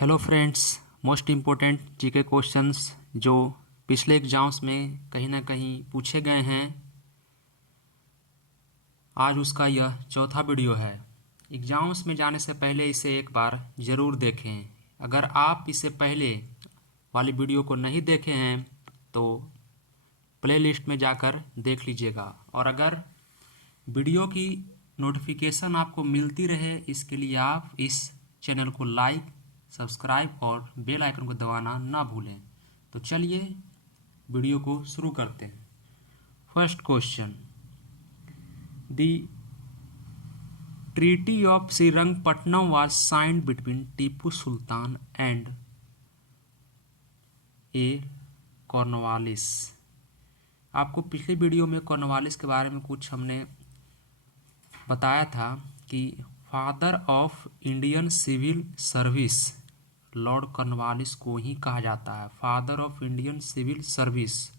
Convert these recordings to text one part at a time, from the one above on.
Hello friends, most important GK questions जो पिछले exams में कहीं ना कहीं पूछे गए हैं, आज उसका यह चौथा वीडियो है। एग्जाम्स में जाने से पहले इसे एक बार ज़रूर देखें। अगर आप इसे पहले वाली वीडियो को नहीं देखे हैं तो प्लेलिस्ट में जाकर देख लीजिएगा। और अगर वीडियो की नोटिफिकेशन आपको मिलती रहे, इसके लिए आप इस चैनल को लाइक, सब्सक्राइब और बेल आइकन को दबाना ना भूलें। तो चलिए वीडियो को शुरू करते हैं। First question, the treaty of Srirangapatnam was signed between Tipu Sultan and a Cornwallis. आपको पिछली वीडियो में कॉर्नवालिस के बारे में कुछ हमने बताया था कि father of Indian civil service Lord Cornwallis को ही कहा जाता है, father of Indian civil service.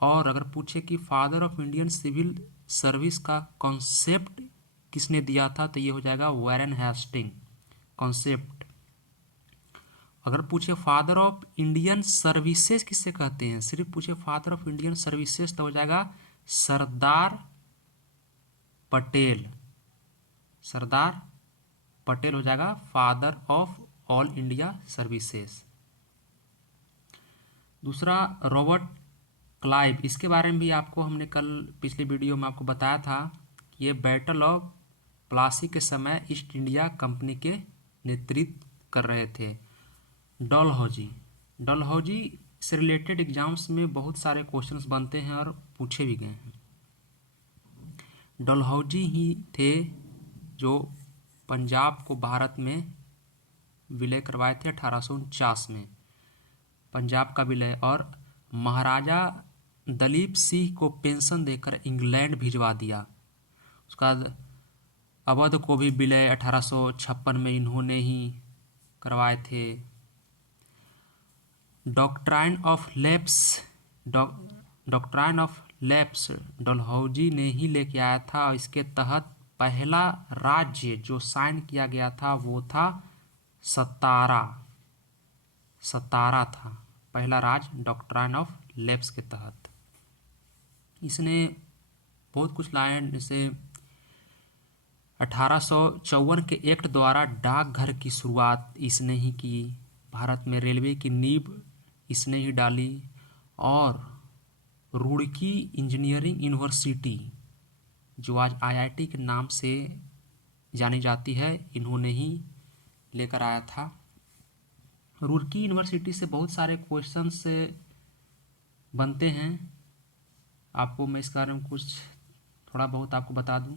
और अगर पूछे कि father of Indian civil service का कॉन्सेप्ट किसने दिया था, तो ये हो जाएगा वॉरेन हेस्टिंग कॉन्सेप्ट। अगर पूछे फादर ऑफ इंडियन सर्विसेज किससे कहते हैं, सिर्फ पूछे फादर ऑफ इंडियन सर्विसेज, तो हो जाएगा सरदार पटेल। सरदार पटेल हो जाएगा father of all India services. दूसरा, रॉबर्ट क्लाइव, इसके बारे में भी आपको हमने कल पिछले वीडियो में आपको बताया था कि ये बैटल ऑफ प्लासी के समय ईस्ट इंडिया कंपनी के नेतृत्व कर रहे थे। डलहौजी से रिलेटेड एग्जाम्स में बहुत सारे क्वेश्चंस बनते हैं और पूछे भी गए हैं। डलहौजी ही थे जो पंजाब को भारत में विलय करवाए थे 1849 में, पंजाब का विलय, और महाराजा दलीप सिंह को पेंशन देकर इंग्लैंड भिजवा दिया। उसका अवध को भी विलय 1856 में इन्होंने ही करवाए थे। डॉक्ट्राइन ऑफ लैप्स डलहौजी ने ही लेके आया था, और इसके तहत पहला राज्य जो साइन किया गया था वो था सतारा था पहला राज्य डॉक्ट्राइन ऑफ लैप्स के तहत। इसने बहुत कुछ लाया, जैसे 1854 के एक्ट द्वारा डाकघर की शुरुआत इसने ही की, भारत में रेलवे की नींव इसने ही डाली, और रुड़की इंजीनियरिंग यूनिवर्सिटी जो आज आईआईटी के नाम से जानी जाती है, इन्होंने ही लेकर आया था। रुड़की यूनिवर्सिटी से बहुत सारे क्वेश्चंस बनते हैं। आपको मैं इस बारे में कुछ थोड़ा बहुत आपको बता दूं।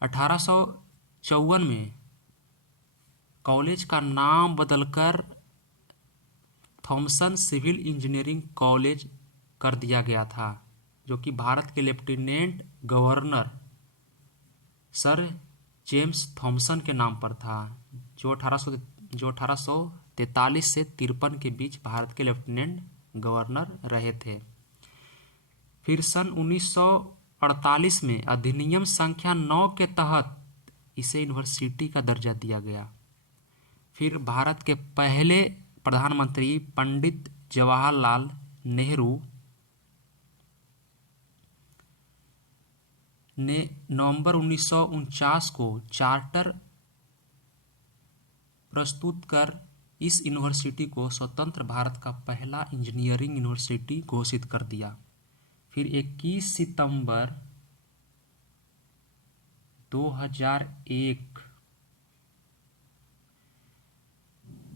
1854 में कॉलेज का नाम बदलकर थॉमसन सिविल इंजीनियरिंग कॉलेज कर दिया गया था, जो कि भारत के lieutenant governor sir James Thompson के नाम पर था, जो 1843 से 53 के बीच भारत के लेफ्टिनेंट गवर्नर रहे थे। फिर सन 1948 में अधिनियम संख्या 9 के तहत इसे यूनिवर्सिटी का दर्जा दिया गया। फिर भारत के पहले प्रधानमंत्री पंडित जवाहरलाल नेहरू ने नवंबर 1949 को चार्टर प्रस्तुत कर इस यूनिवर्सिटी को स्वतंत्र भारत का पहला इंजीनियरिंग यूनिवर्सिटी घोषित कर दिया। फिर 21 सितंबर 2001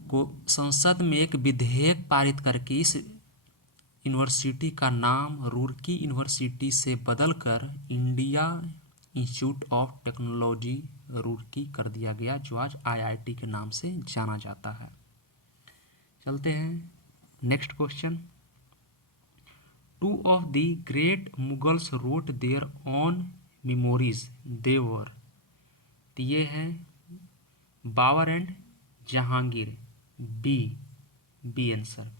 को संसद में एक विधेयक पारित करके इस यूनिवर्सिटी का नाम रुड़की यूनिवर्सिटी से बदलकर India institute of technology Roorkee कर दिया गया, जो आज आईआईटी के नाम से जाना जाता है। चलते हैं next question. Two of the great Mughals wrote their own memories देवर, तो ये है Babur and Jahangir, B answer.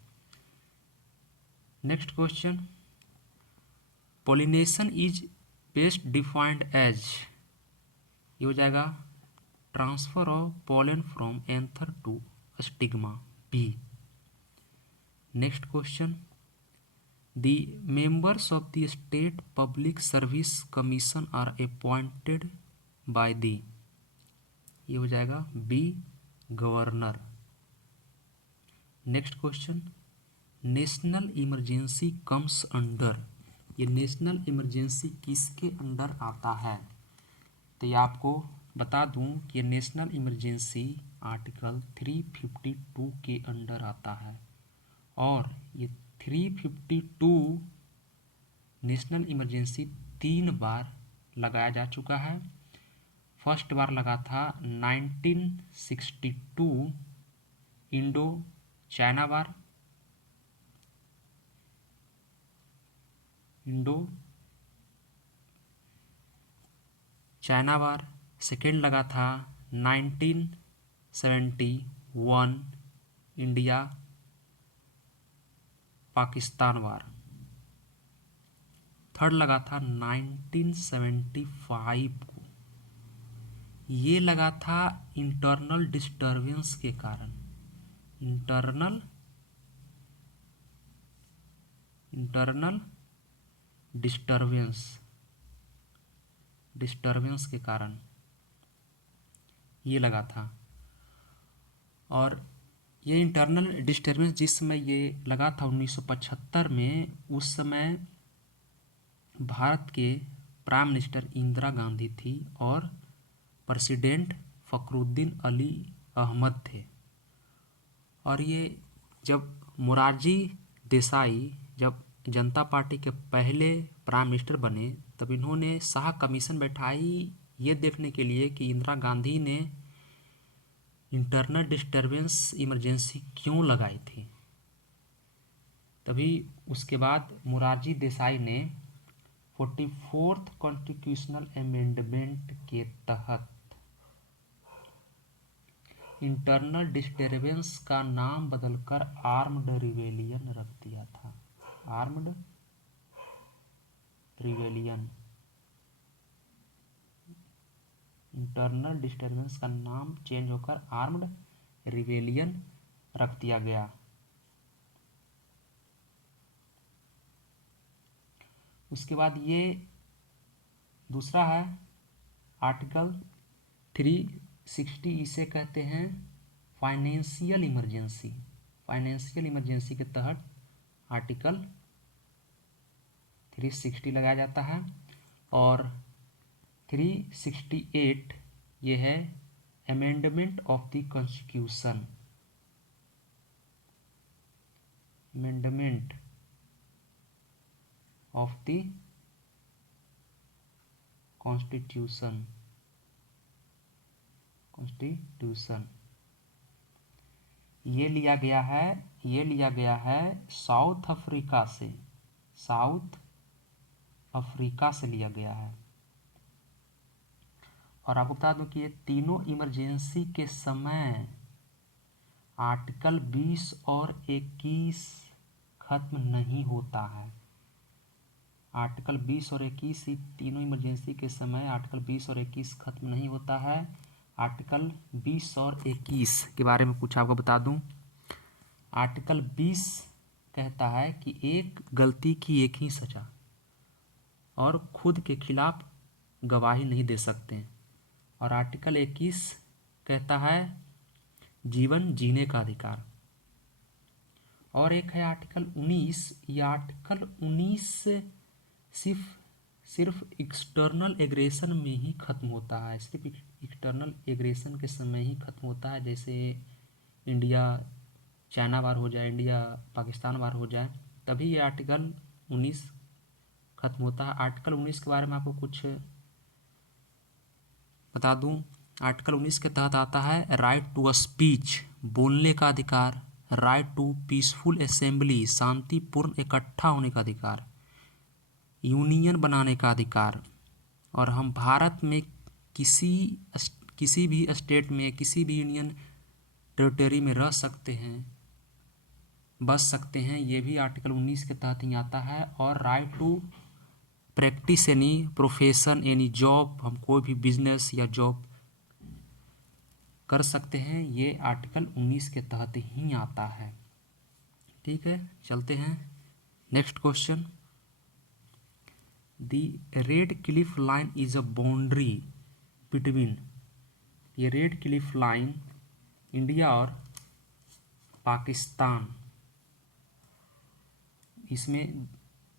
Next question, pollination is best defined as, ये हो जाएगा transfer of pollen from anther to stigma, B. Next question, the members of the state public service commission are appointed by the, ये हो जाएगा B, governor. Next question, national emergency comes under, ये national emergency किसके under आता है? तो ये आपको बता दूं कि ये नेशनल इमरजेंसी आर्टिकल 352 के अंडर आता है। और ये 352 नेशनल इमरजेंसी 3 बार लगाया जा चुका है। फर्स्ट बार लगा था 1962 Indo China war, Indo China war. Second लगा था 1971 इंडिया पाकिस्तान वार। थर्ड लगा था 1975 को, ये लगा था इंटरनल डिस्टरबेंस के कारण, इंटरनल डिस्टरबेंस के कारण ये लगा था। और ये इंटरनल डिस्टरबेंस जिस समय ये लगा था 1975 में, उस समय भारत के प्राइम मिनिस्टर इंदिरा गांधी थी और प्रेसिडेंट फखरुद्दीन अली अहमद थे। और ये जब मोरारजी देसाई जब जनता पार्टी के पहले प्राइम मिनिस्टर बने, तब इन्होंने शाह कमीशन बैठाई ये देखने के लिए कि इंदिरा गांधी ने इंटरनल डिस्टरबेंस इमरजेंसी क्यों लगाई थी। तभी उसके बाद मोरारजी देसाई ने 44th कॉन्स्टिट्यूशनल अमेंडमेंट के तहत इंटरनल डिस्टरबेंस का नाम बदलकर आर्म्ड रिवेलियन रख दिया था। आर्म्ड रिवेलियन, इंटरनल डिस्टरबेंस का नाम चेंज होकर आर्म्ड रिवेलियन रख दिया गया। उसके बाद ये दूसरा है आर्टिकल 360, इसे कहते हैं फाइनेंशियल इमरजेंसी। फाइनेंशियल इमरजेंसी के तहत आर्टिकल 360 लगाया जाता है। और 368 ये है amendment of the constitution, amendment of the constitution, ये लिया गया है साउथ अफ्रीका से लिया गया है। और आपको बता दूं कि ये तीनों इमरजेंसी के समय आर्टिकल 20 और 21 खत्म नहीं होता है। आर्टिकल 20 और 21, तीनों इमरजेंसी के समय आर्टिकल 20 और 21 खत्म नहीं होता है। आर्टिकल 20 और 21 के बारे में कुछ आपको बता दूं। आर्टिकल 20 कहता है कि एक गलती की एक ही सजा और खुद के खिलाफ गवाही नहीं दे सकते। और आर्टिकल 21 कहता है जीवन जीने का अधिकार। और एक है आर्टिकल 19, यह आर्टिकल 19 सिर्फ एक्सटर्नल एग्रेशन में ही खत्म होता है, सिर्फ एक्सटर्नल एग्रेशन के समय ही खत्म होता है। जैसे इंडिया चाइना वार हो जाए, इंडिया पाकिस्तान वार हो जाए, तभी ये आर्टिकल 19 खत्म होता है। आर्टिकल 19 के बारे में आपको कुछ बता दूं। आर्टिकल 19 के तहत आता है राइट टू अ स्पीच, बोलने का अधिकार, राइट टू पीसफुल असेंबली, शांतिपूर्ण इकट्ठा होने का अधिकार, यूनियन बनाने का अधिकार। और हम भारत में किसी भी स्टेट में, किसी भी यूनियन टेरिटरी में रह सकते हैं, बस सकते हैं, ये भी आर्टिकल 19 के तहत ही आता है। और right to practice any profession, any job, हम कोई भी बिजनेस या जॉब कर सकते हैं, ये आर्टिकल 19 के तहत ही आता है। ठीक है, चलते हैं next question. The red Cliff line is a boundary between, ये रेड क्लिफ लाइन इंडिया और पाकिस्तान, इसमें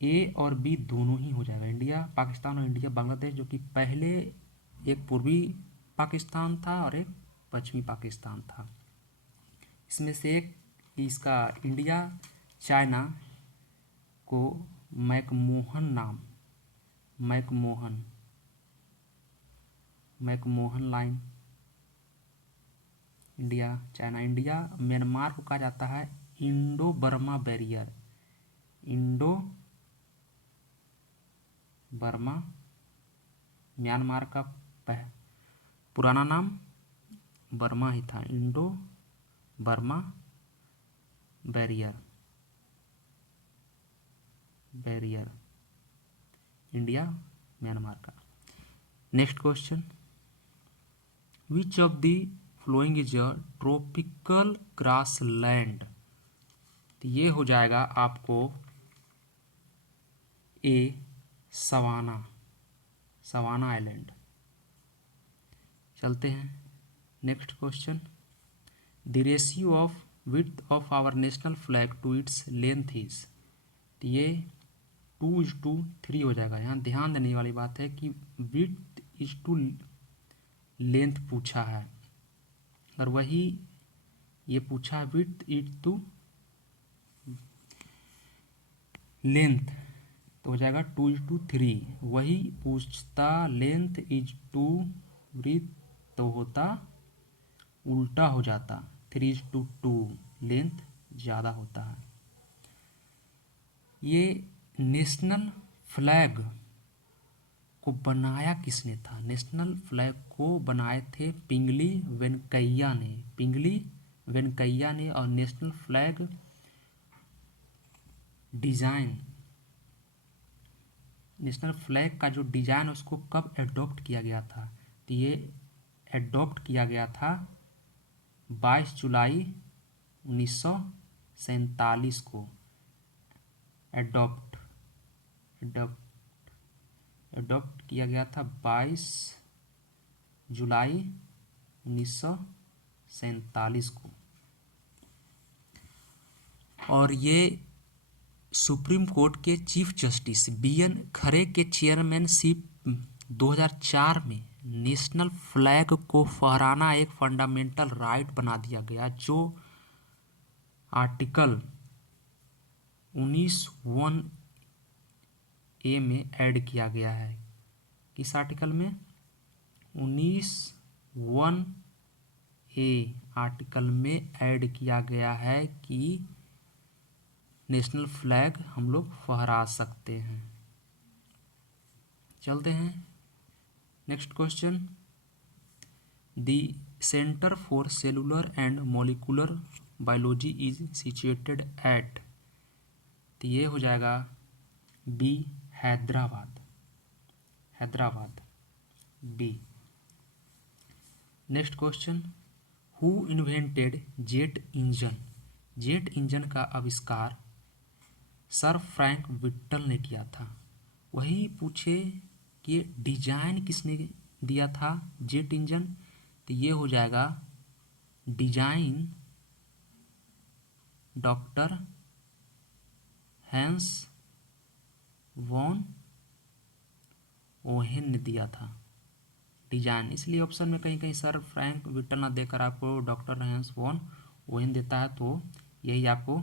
ए और बी दोनों ही हो जाएगा, इंडिया पाकिस्तान और इंडिया बांग्लादेश, जो कि पहले एक पूर्वी पाकिस्तान था और एक पश्चिमी पाकिस्तान था। इसमें से एक इसका इंडिया चाइना को McMahon line, India China, India Myanmar को कहा जाता है Indo Burma barrier, Indo Burma, Myanmar का पुराना नाम बर्मा ही था, Indo Burma barrier, India Myanmar का। Next question, which of the following is a tropical grassland, तो ये हो जाएगा आपको ए सवाना आइलैंड। चलते हैं next question, the ratio of width of our national flag to its length is, तो ये 2:3 हो जाएगा। यहाँ ध्यान देने वाली बात है कि विड्थ इज टू लेंथ पूछा है, और वही ये पूछा है विड्थ इज टू लेंथ, तो हो जाएगा 2:3। वही पूछता लेंथ इज टू ब्रीथ, तो होता उल्टा हो जाता 3:2, लेंथ ज़्यादा होता है। ये नेशनल फ्लैग को बनाया किसने था, नेशनल फ्लैग को बनाए थे पिंगली वेंकैया ने, और national flag design, national flag का जो डिज़ाइन उसको कब एडॉप्ट किया गया था, तो ये एडॉप्ट किया गया था 22 जुलाई 1947 को, एडॉप्ट किया गया था 22 जुलाई 1947 को। और ये सुप्रीम कोर्ट के चीफ जस्टिस BN खरे के चेयरमैनशिप 2004 में नेशनल फ्लैग को फहराना एक फंडामेंटल राइट बना दिया गया, जो आर्टिकल 19(1)A में ऐड किया गया है। किस आर्टिकल में, 19(1)A आर्टिकल में ऐड किया गया है कि नेशनल फ्लैग हम लोग फहरा सकते हैं। चलते हैं next question, the centre for cellular and molecular biology is situated at, तो ये हो जाएगा B Hyderabad B. Next question, who invented jet engine का आविष्कार सर फ्रैंक विट्टल ने किया था। वही पूछे कि डिजाइन किसने दिया था जेट इंजन, तो ये हो जाएगा डिजाइन डॉक्टर हैंस वॉन ओहेन ने दिया था डिजाइन, इसलिए ऑप्शन में कहीं कहीं सर फ्रैंक विट्टल ना देकर आपको डॉक्टर हैंस वॉन ओहेन देता है, तो यही आपको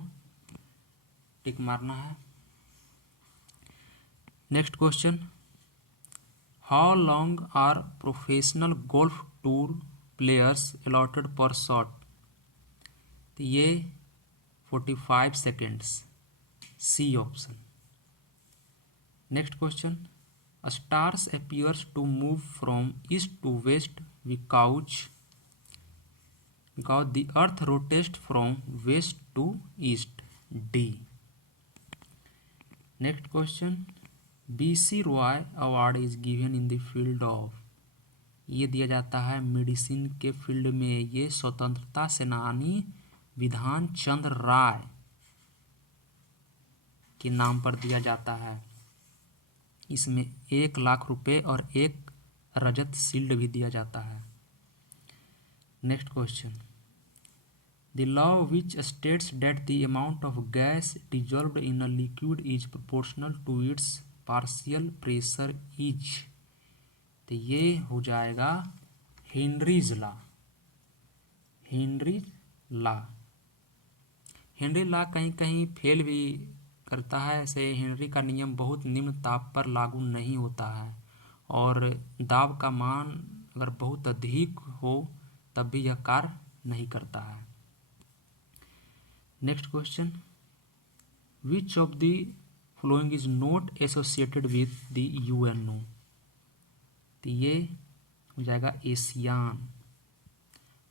टिक मारना है। Next question, how long are professional golf tour players allotted per shot, तो ये 45 seconds, C option. Next question, stars appears to move from east to west because the earth rotates from west to east, D. Next question, BC Roy award is given in the field of, ये दिया जाता है medicine के field में। ये स्वतंत्रता सेनानी विधान चंद्र राय के नाम पर दिया जाता है। इसमें 1,00,000 रुपये और एक रजत शील्ड भी दिया जाता है। Next question, the law which states that the amount of gas dissolved in a liquid is proportional to its partial pressure is. तो ये हो जाएगा हेनरीज लॉ। हेनरी लॉ कहीं कहीं फेल भी करता है। ऐसे हेनरी का नियम बहुत निम्न ताप पर लागू नहीं होता है और दाब का मान अगर बहुत अधिक हो तब भी यह कार्य नहीं करता है। Next question, which of the following is not associated with the UNO. तो ये हो जाएगा एशियान।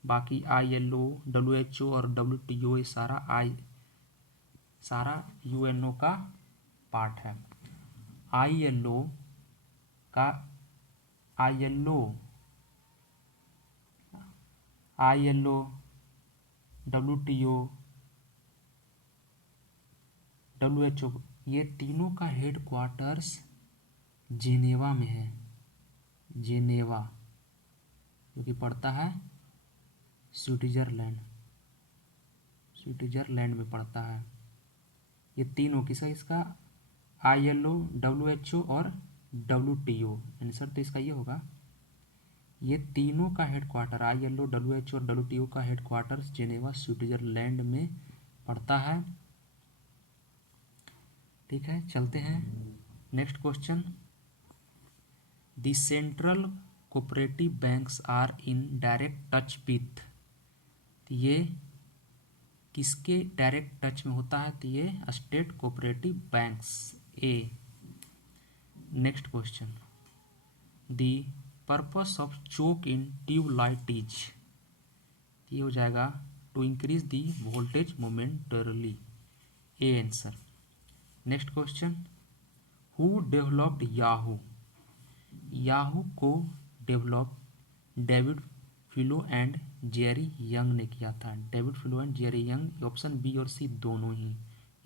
बाकी ILO, WHO और WTO ये सारा यूएनओ का पार्ट है। ILO, WTO, WHO ये तीनों का हेड क्वार्टर्स जेनेवा में है। जेनेवा जो कि पड़ता है स्विट्जरलैंड में पड़ता है। ये तीनों इसका ILO, WHO और WTO। आंसर तो इसका ये होगा। ये तीनों का हेडक्वार्टर ILO, WHO और WTO का हेडक्वार्टर जेनेवा स्विट्जरलैंड में पड़ता है। ठीक है, चलते हैं next question, the central cooperative banks are in direct touch with. ये किसके डायरेक्ट टच में होता है? तो ये state cooperative banks A. Next question, the purpose of choke in tube light is. ये हो जाएगा to increase the voltage momentarily, A answer. Next question, who developed Yahoo. Yahoo को develop David Filo and Jerry Yang ने किया था। David Filo and Jerry Yang, option B और C दोनों ही,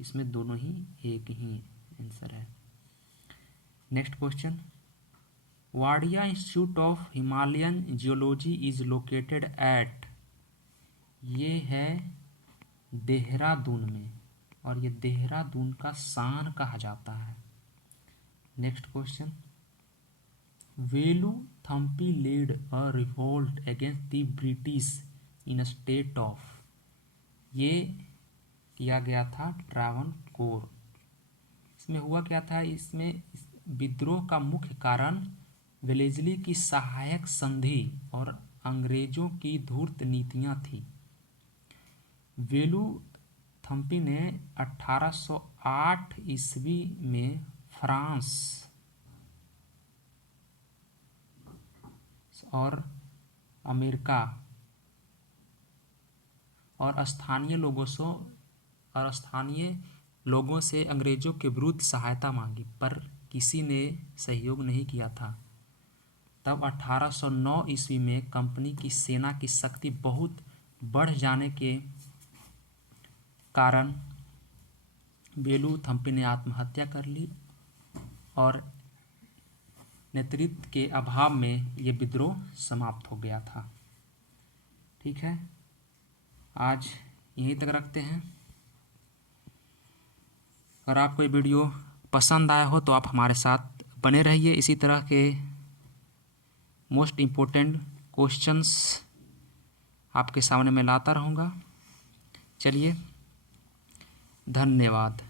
इसमें दोनों ही एक ही आंसर है। Next question, Wadia institute of Himalayan geology is located at. ये है देहरादून में और ये देहरादून का शान कहा जाता है। Next question, Veluthampi led a revolt against the British in state of. ये किया गया था ट्रावनकोर। इसमें हुआ क्या था? इसमें विद्रोह का मुख्य कारण वेलेस्ली की सहायक संधि और अंग्रेजों की धूर्त नीतियां थी। वेलुथम्पी ने 1808 ईस्वी में फ्रांस और अमेरिका और स्थानीय लोगों से अंग्रेजों के विरुद्ध सहायता मांगी, पर किसी ने सहयोग नहीं किया था। तब 1809 ईस्वी में कंपनी की सेना की शक्ति बहुत बढ़ जाने के कारण वेलुथम्पी ने आत्महत्या कर ली और नेतृत्व के अभाव में ये विद्रोह समाप्त हो गया था। ठीक है, आज यहीं तक रखते हैं। अगर आपको ये वीडियो पसंद आया हो तो आप हमारे साथ बने रहिए। इसी तरह के मोस्ट इम्पोर्टेंट क्वेश्चंस आपके सामने मैं लाता रहूँगा। चलिए, धन्यवाद।